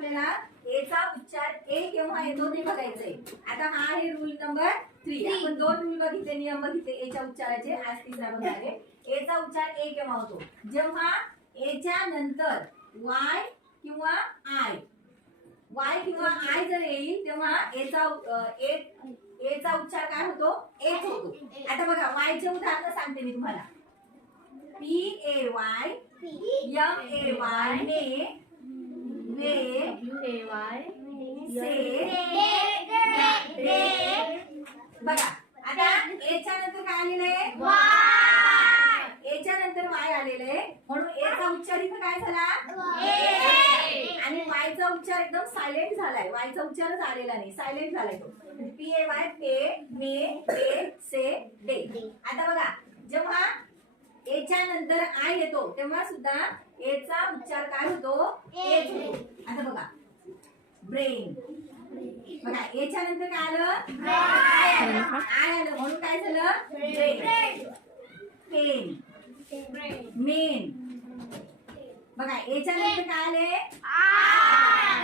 आपल्याला एचा उच्चार ए केव्हा येतो ते बघायचंय. आता हा आहे रूल नंबर 3. आपण 2 रूल बघितले, नियम बघितले एच्या उच्चाराचे. आज तिसरा बघणार आहे. एचा उच्चार ए केव्हा होतो? जेव्हा एच्या नंतर वाय किंवा आय किंवा आय जर येईल तेव्हा एचा उच्चार काय होतो? एच होतो. आता बघा वायचे उदाहरण सांगते मी तुम्हाला. PAY, MAY, ने, WAY, से, बघा आता एच्या नंतर काय आलेलं आहे? वाय. एच्या नंतर वाय आलेलं आहे, म्हणून एचा उच्चार इथं काय झाला? आणि वायचा उच्चार एकदम सायलेंट झालाय. वायचा उच्चारच आलेला नाही, सायलेंट झालाय तो. PAY, पे, मे, बे, से, डे. आता बघा जेव्हा एच्या नंतर आय येतो तेव्हा सुद्धा एचा उच्चार काय होतो? एच होतो. आता बघा ब्रेन, बघा एच्या नंतर काय आलं? आय आलं, म्हणून काय झालं? ब्रेन. पेन, मेन, बघा एच्या नंतर काय आले?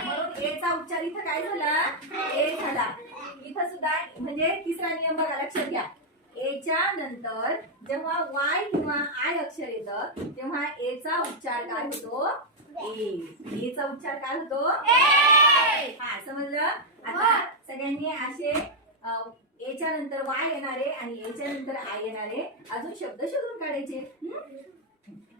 म्हणून एचा उच्चार इथं काय झाला? ए झाला. इथं सुद्धा म्हणजे तिसरा नियम बघा, लक्षात घ्या. एच्या नंतर जेव्हा वाय किंवा आय अक्षर येतं तेव्हा एचा उच्चार काय होतो? ए. एचा उच्चार काय होतो? हा, समजलं? आता सगळ्यांनी असे एच्या नंतर वाय येणारे आणि एच्या नंतर आय येणारे अजून शब्द शोधून काढायचे.